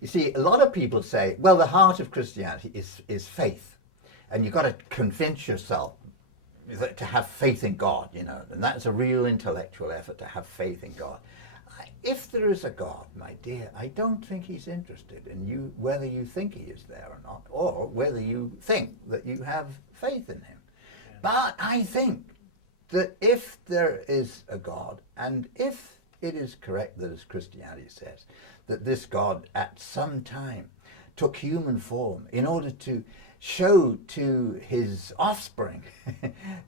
You see, a lot of people say, well, the heart of Christianity is faith. And you've got to convince yourself to have faith in God, you know, and that's a real intellectual effort, to have faith in God. If there is a God, my dear, I don't think he's interested in you, whether you think he is there or not, or whether you think that you have faith in him. Yeah. But I think that if there is a God, and if it is correct that, as Christianity says, that this God at some time took human form in order to show to his offspring,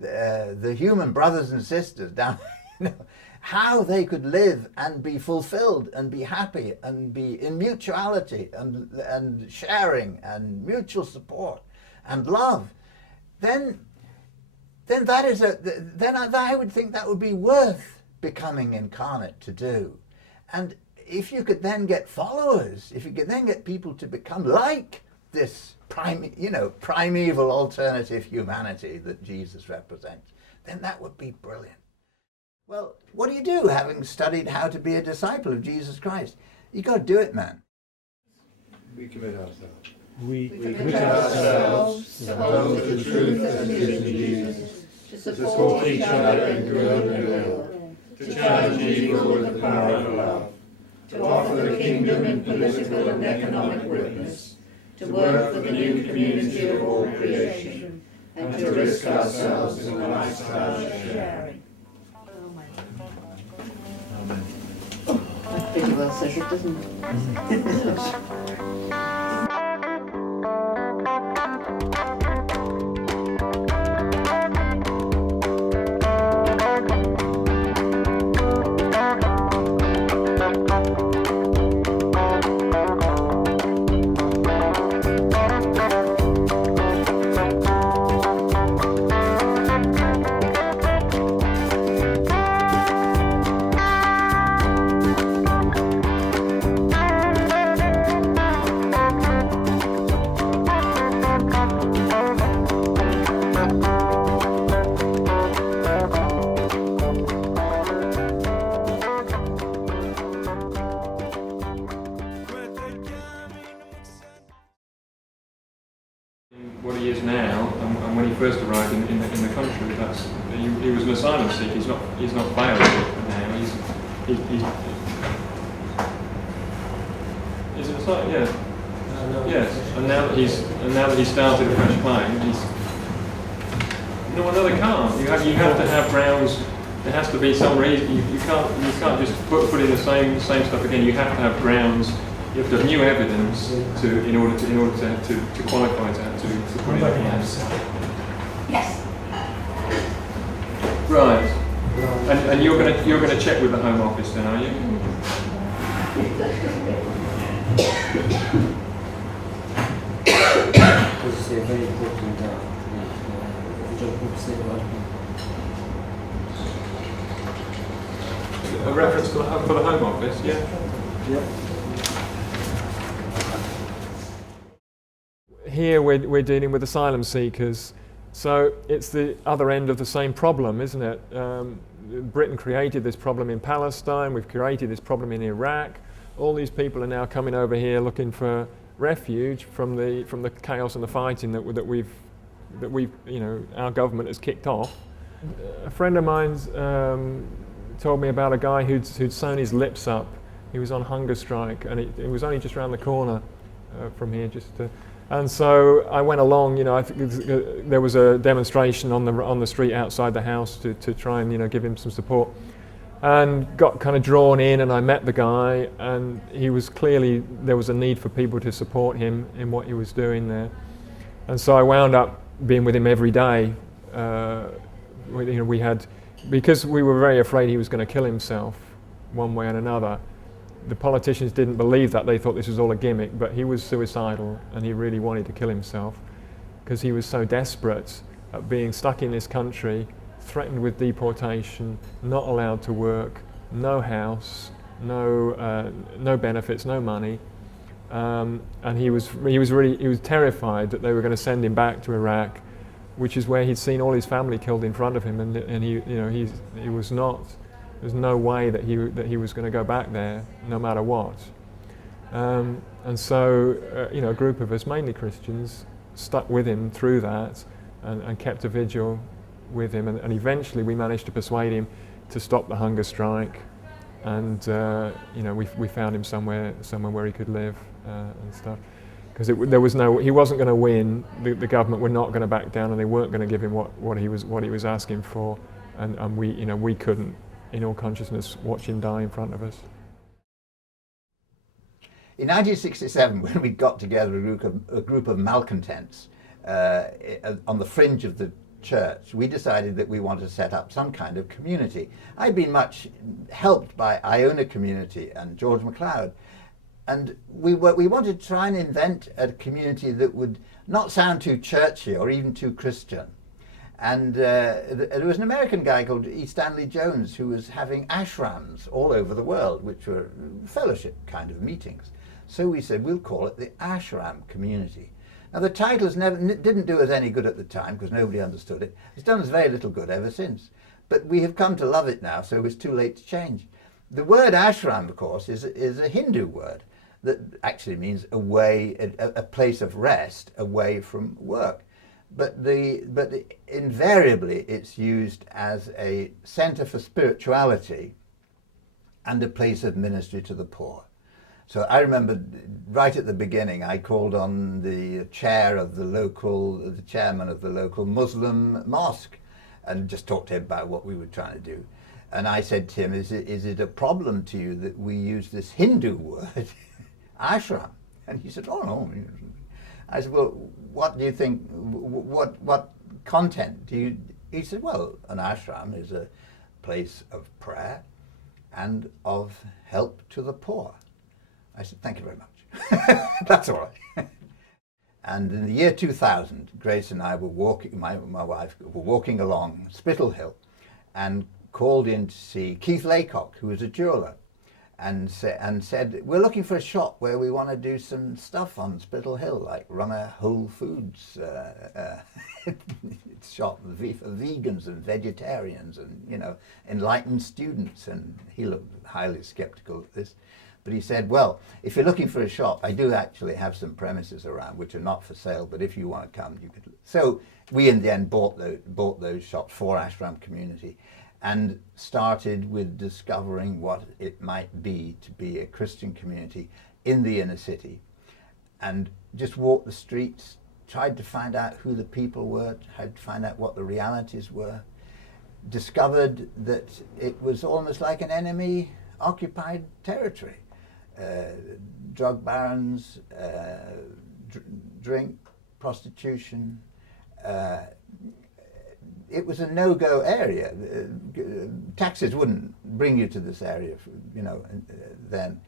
the human brothers and sisters down, you know, how they could live and be fulfilled and be happy and be in mutuality and sharing and mutual support and love, then that is then I would think that would be worth becoming incarnate to do. And if you could then get followers, if you could then get people to become like this primeval alternative humanity that Jesus represents, then that would be brilliant. Well, what do you do, having studied how to be a disciple of Jesus Christ? You got to do it, man. We commit ourselves. We commit ourselves to hold the truth as it is in Jesus, to support each other in good and ill, to challenge evil with the power of love, to offer the kingdom in political and economic witness, to work for the new community of all creation, and to risk ourselves in the lifestyle of sharing. Amen. That pretty well says it, doesn't it? What he is now, and when he first arrived in the country, he was an asylum seeker. He's not failed now. He's an asylum, yeah. Yes, and now that he's started a fresh claim, no, they can't. You have to have grounds. There has to be some reason. You can't just put in the same stuff again. You have to have grounds. You have to have new evidence in order to qualify to put in a claim. Yes. Right. And you're gonna check with the Home Office then, are you? It's a very important job A reference for the Home Office, yeah. Yep. Here we're dealing with asylum seekers, so it's the other end of the same problem, isn't it? Britain created this problem in Palestine, we've created this problem in Iraq. All these people are now coming over here looking for refuge from the chaos and the fighting that we've our government has kicked off. A friend of mine's told me about a guy who'd sewn his lips up. He was on hunger strike, and it was only just around the corner from here. And so I went along. I think there was a demonstration on the street outside the house to try and give him some support, and got kind of drawn in. And I met the guy, and he was clearly, there was a need for people to support him in what he was doing there. And so I wound up being with him every day. We had, because we were very afraid he was going to kill himself one way and another. The politicians didn't believe that. They thought this was all a gimmick, but he was suicidal and he really wanted to kill himself because he was so desperate at being stuck in this country, threatened with deportation, not allowed to work, no house, no benefits, no money. And he was terrified that they were going to send him back to Iraq, which is where he'd seen all his family killed in front of him, and he was not. There's no way that he was going to go back there, no matter what. And so, a group of us, mainly Christians, stuck with him through that and kept a vigil with him. And eventually we managed to persuade him to stop the hunger strike. And, we found him somewhere where he could live and stuff. Because he wasn't going to win. The government were not going to back down, and they weren't going to give him what he was asking for. And we couldn't, in all consciousness, watch him die in front of us. In 1967, when we got together a group of malcontents on the fringe of the church, we decided that we wanted to set up some kind of community. I'd been much helped by Iona Community and George MacLeod, and we wanted to try and invent a community that would not sound too churchy or even too Christian. And there was an American guy called E. Stanley Jones who was having ashrams all over the world, which were fellowship kind of meetings. So we said, we'll call it the Ashram Community. Now the titles didn't do us any good at the time because nobody understood it. It's done us very little good ever since. But we have come to love it now, so it's too late to change. The word ashram, of course, is a Hindu word that actually means away, a place of rest away from work. But invariably it's used as a center for spirituality and a place of ministry to the poor. So I remember right at the beginning, I called on the chairman of the local Muslim mosque and just talked to him about what we were trying to do. And I said to him, is it a problem to you that we use this Hindu word, ashram? And he said, oh no. I said, well, what do you think, what content do you, he said, well, an ashram is a place of prayer and of help to the poor. I said, thank you very much. That's all right. And in the year 2000, Grace and I were walking, my wife, were walking along Spittal Hill and called in to see Keith Laycock, who was a jeweller, and said, we're looking for a shop where we want to do some stuff on Spittal Hill, like run a Whole Foods shop for vegans and vegetarians and, enlightened students. And he looked highly skeptical at this. But he said, well, if you're looking for a shop, I do actually have some premises around which are not for sale, but if you want to come, you could. So we in the end bought those shops for Ashram Community and started with discovering what it might be to be a Christian community in the inner city, and just walked the streets, tried to find out who the people were, tried to find out what the realities were, discovered that it was almost like an enemy-occupied territory. Drug barons, drink, prostitution. It was a no-go area. Taxis wouldn't bring you to this area, then.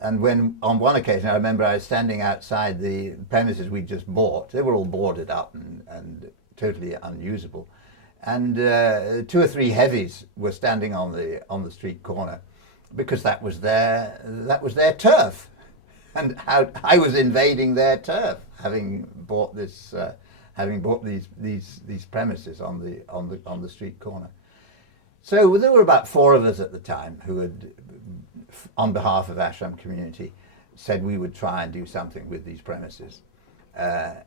And when, on one occasion, I remember I was standing outside the premises we just bought. They were all boarded up and totally unusable. And 2 or 3 heavies were standing on the street corner, because that was their turf, and how I was invading their turf, having bought these premises on the street corner. So there were about 4 of us at the time who had, on behalf of Ashram Community, said we would try and do something with these premises.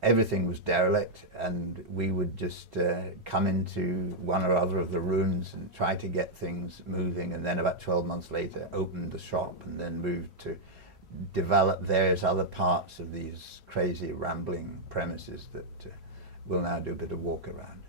Everything was derelict, and we would just come into one or other of the rooms and try to get things moving, and then about 12 months later opened the shop and then moved to develop various other parts of these crazy rambling premises that we'll now do a bit of walk around.